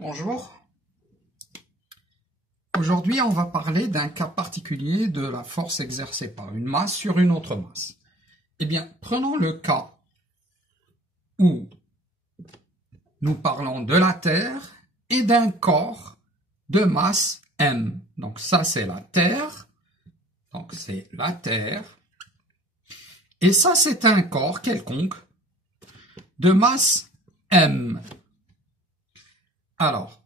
Bonjour. Aujourd'hui, on va parler d'un cas particulier de la force exercée par une masse sur une autre masse. Eh bien, prenons le cas où nous parlons de la Terre et d'un corps de masse m. Donc ça, c'est la Terre. Donc c'est la Terre. Et ça, c'est un corps quelconque de masse m. Alors,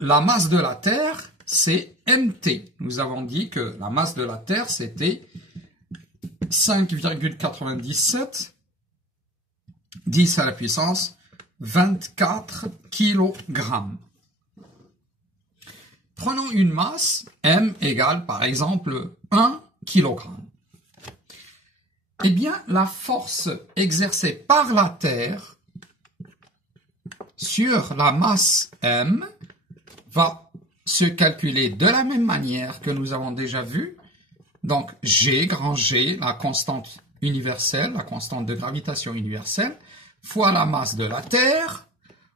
la masse de la Terre, c'est mt. Nous avons dit que la masse de la Terre, c'était 5,97 10 à la puissance 24 kg. Prenons une masse, m égale par exemple 1 kg. Eh bien, la force exercée par la Terre sur la masse m va se calculer de la même manière que nous avons déjà vu. Donc, G, grand G, la constante universelle, la constante de gravitation universelle, fois la masse de la Terre,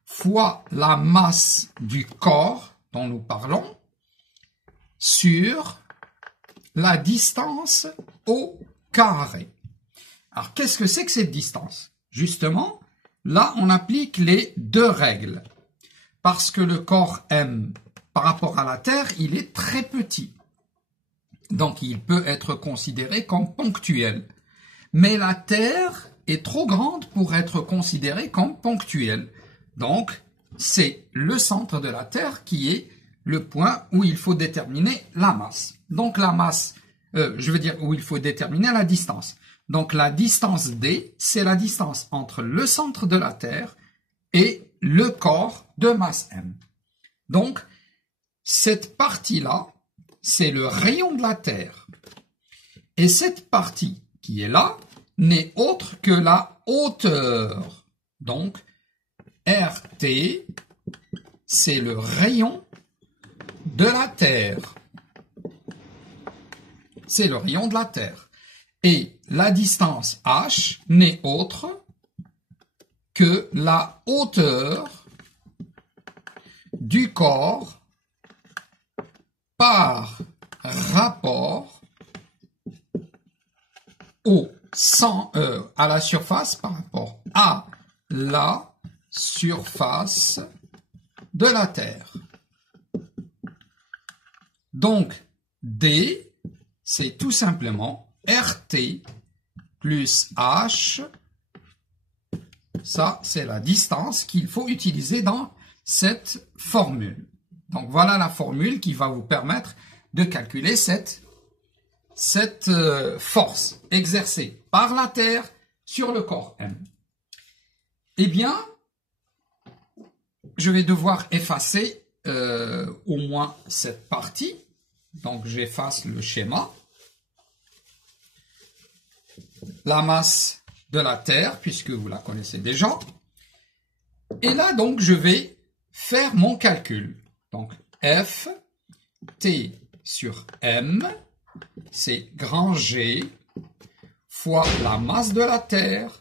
fois la masse du corps dont nous parlons, sur la distance au carré. Alors, qu'est-ce que c'est que cette distance? Justement, là, on applique les deux règles. Parce que le corps M, par rapport à la Terre, il est très petit. Donc, il peut être considéré comme ponctuel. Mais la Terre est trop grande pour être considérée comme ponctuelle. Donc, c'est le centre de la Terre qui est le point où il faut déterminer la masse. Donc, la masse, je veux dire où il faut déterminer la distance. Donc, la distance D, c'est la distance entre le centre de la Terre et le corps de masse M. Donc, cette partie-là, c'est le rayon de la Terre. Et cette partie qui est là n'est autre que la hauteur. Donc, RT, c'est le rayon de la Terre. C'est le rayon de la Terre. Et la distance H n'est autre que la hauteur du corps par rapport à la surface, par rapport à la surface de la Terre. Donc, D, c'est tout simplement RT plus H. Ça, c'est la distance qu'il faut utiliser dans cette formule. Donc, voilà la formule qui va vous permettre de calculer cette force exercée par la Terre sur le corps M. Eh bien, je vais devoir effacer au moins cette partie. Donc, j'efface le schéma. La masse de la Terre, puisque vous la connaissez déjà. Et là, donc, je vais faire mon calcul. Donc, F, T sur M, c'est grand G, fois la masse de la Terre,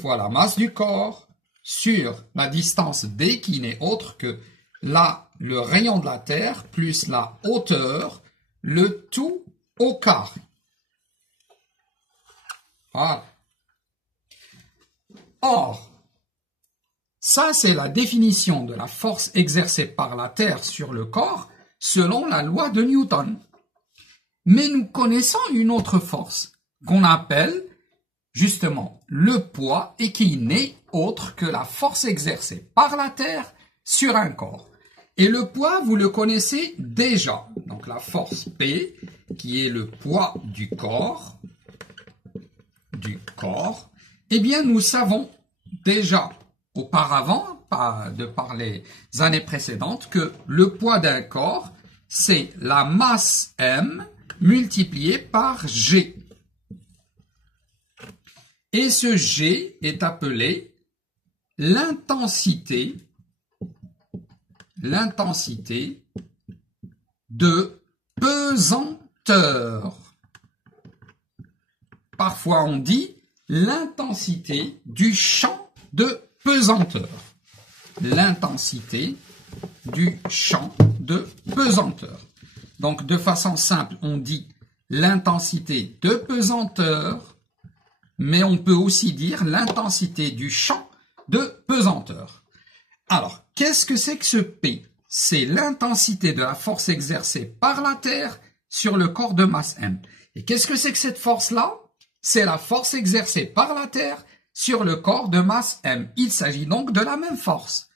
fois la masse du corps, sur la distance D, qui n'est autre que le rayon de la Terre, plus la hauteur, le tout au carré. Voilà. Or, ça, c'est la définition de la force exercée par la Terre sur le corps selon la loi de Newton. Mais nous connaissons une autre force qu'on appelle justement le poids et qui n'est autre que la force exercée par la Terre sur un corps. Et le poids, vous le connaissez déjà. Donc la force P, qui est le poids du corps, eh bien nous savons déjà auparavant, de par les années précédentes, que le poids d'un corps, c'est la masse M multipliée par G. Et ce G est appelé l'intensité de pesanteur. Parfois on dit l'intensité du champ de pesanteur. L'intensité du champ de pesanteur. Donc, de façon simple, on dit l'intensité de pesanteur, mais on peut aussi dire l'intensité du champ de pesanteur. Alors, qu'est-ce que c'est que ce P? C'est l'intensité de la force exercée par la Terre sur le corps de masse M. Et qu'est-ce que c'est que cette force-là? C'est la force exercée par la Terre sur le corps de masse M. Il s'agit donc de la même force.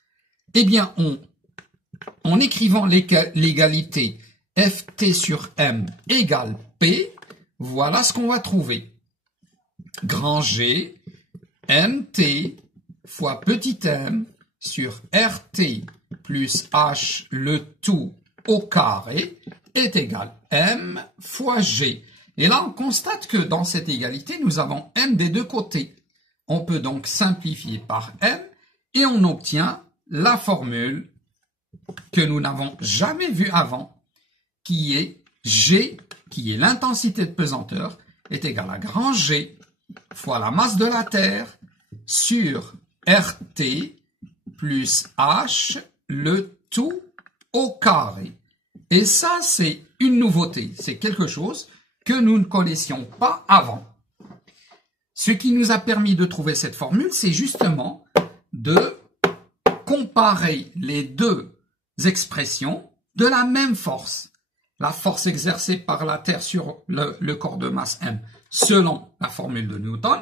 Eh bien, en écrivant l'égalité Ft sur M égale P, voilà ce qu'on va trouver. Grand G, Mt fois petit m sur RT plus H le tout au carré est égal M fois G. Et là, on constate que dans cette égalité, nous avons M des deux côtés. On peut donc simplifier par M et on obtient la formule que nous n'avons jamais vue avant, qui est G, qui est l'intensité de pesanteur, est égal à grand G fois la masse de la Terre sur RT plus H le tout au carré. Et ça, c'est une nouveauté. C'est quelque chose que nous ne connaissions pas avant. Ce qui nous a permis de trouver cette formule, c'est justement de comparer les deux expressions de la même force. La force exercée par la Terre sur le corps de masse M selon la formule de Newton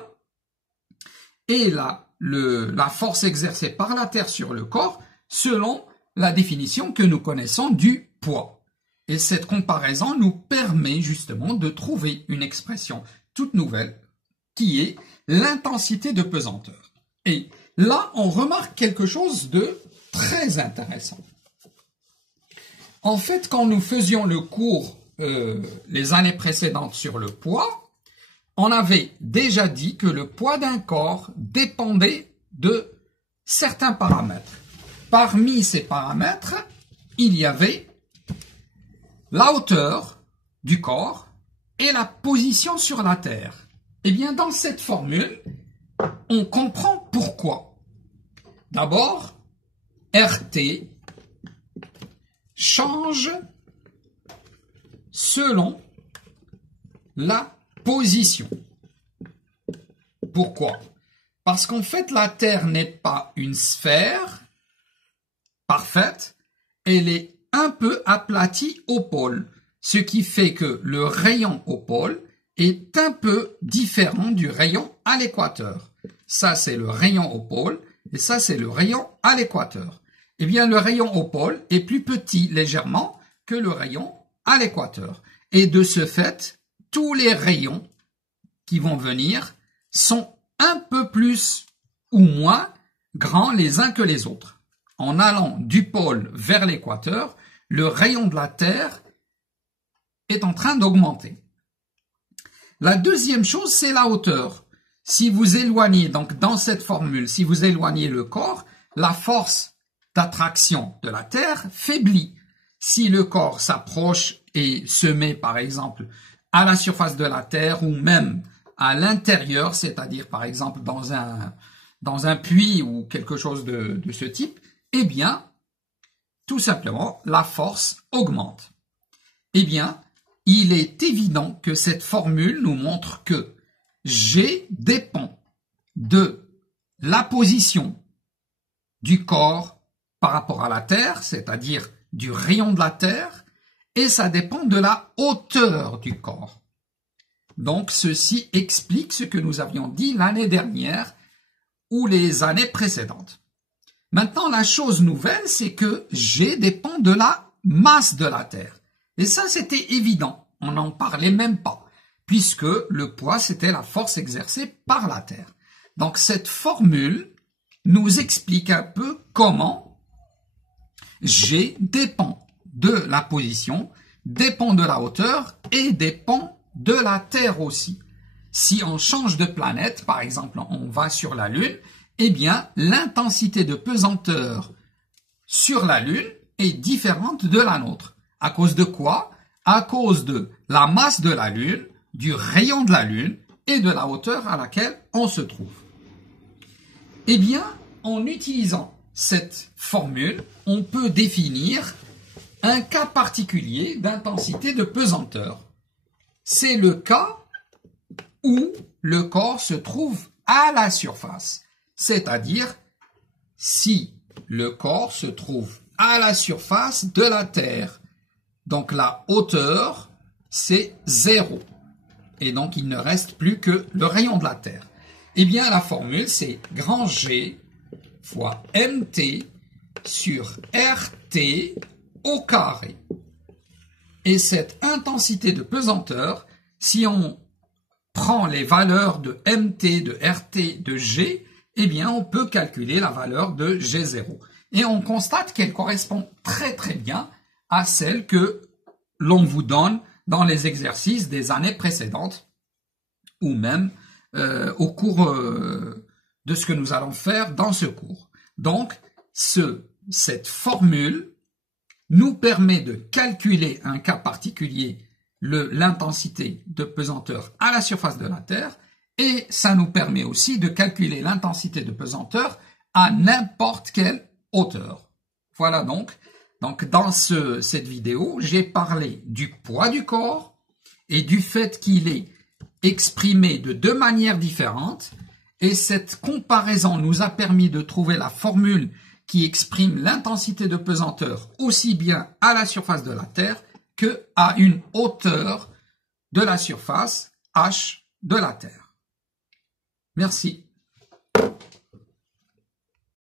et la force exercée par la Terre sur le corps selon la définition que nous connaissons du poids. Et cette comparaison nous permet justement de trouver une expression toute nouvelle qui est l'intensité de pesanteur. Et là, on remarque quelque chose de très intéressant. En fait, quand nous faisions le cours les années précédentes sur le poids, on avait déjà dit que le poids d'un corps dépendait de certains paramètres. Parmi ces paramètres, il y avait la hauteur du corps et la position sur la Terre. Eh bien, dans cette formule, on comprend pourquoi. D'abord, RT change selon la position. Pourquoi? Parce qu'en fait, la Terre n'est pas une sphère parfaite, elle est un peu aplatie au pôle, ce qui fait que le rayon au pôle est un peu différent du rayon à l'équateur. Ça, c'est le rayon au pôle, et ça, c'est le rayon à l'équateur. Eh bien, le rayon au pôle est plus petit légèrement que le rayon à l'équateur. Et de ce fait, tous les rayons qui vont venir sont un peu plus ou moins grands les uns que les autres. En allant du pôle vers l'équateur, le rayon de la Terre est en train d'augmenter. La deuxième chose, c'est la hauteur. Si vous éloignez, donc dans cette formule, si vous éloignez le corps, la force d'attraction de la Terre faiblit. Si le corps s'approche et se met, par exemple, à la surface de la Terre ou même à l'intérieur, c'est-à-dire, par exemple, dans un puits ou quelque chose de ce type, eh bien, tout simplement, la force augmente. Eh bien, il est évident que cette formule nous montre que G dépend de la position du corps par rapport à la Terre, c'est-à-dire du rayon de la Terre, et ça dépend de la hauteur du corps. Donc, ceci explique ce que nous avions dit l'année dernière ou les années précédentes. Maintenant, la chose nouvelle, c'est que G dépend de la masse de la Terre. Et ça, c'était évident. On n'en parlait même pas, puisque le poids, c'était la force exercée par la Terre. Donc, cette formule nous explique un peu comment G dépend de la position, dépend de la hauteur et dépend de la Terre aussi. Si on change de planète, par exemple, on va sur la Lune, eh bien, l'intensité de pesanteur sur la Lune est différente de la nôtre. À cause de quoi? À cause de la masse de la Lune, du rayon de la Lune et de la hauteur à laquelle on se trouve. Eh bien, en utilisant cette formule, on peut définir un cas particulier d'intensité de pesanteur. C'est le cas où le corps se trouve à la surface, c'est-à-dire si le corps se trouve à la surface de la Terre. Donc la hauteur, c'est 0. Et donc il ne reste plus que le rayon de la Terre. Eh bien la formule, c'est grand G fois mt sur RT au carré. Et cette intensité de pesanteur, si on prend les valeurs de mt, de RT, de G, eh bien on peut calculer la valeur de G0. Et on constate qu'elle correspond très très bien à celle que l'on vous donne dans les exercices des années précédentes ou même au cours de ce que nous allons faire dans ce cours. Donc, cette formule nous permet de calculer un cas particulier, l'intensité de pesanteur à la surface de la Terre, et ça nous permet aussi de calculer l'intensité de pesanteur à n'importe quelle hauteur. Voilà donc dans cette vidéo, j'ai parlé du poids du corps et du fait qu'il est exprimé de deux manières différentes, et cette comparaison nous a permis de trouver la formule qui exprime l'intensité de pesanteur aussi bien à la surface de la Terre que à une hauteur de la surface h de la Terre. Merci.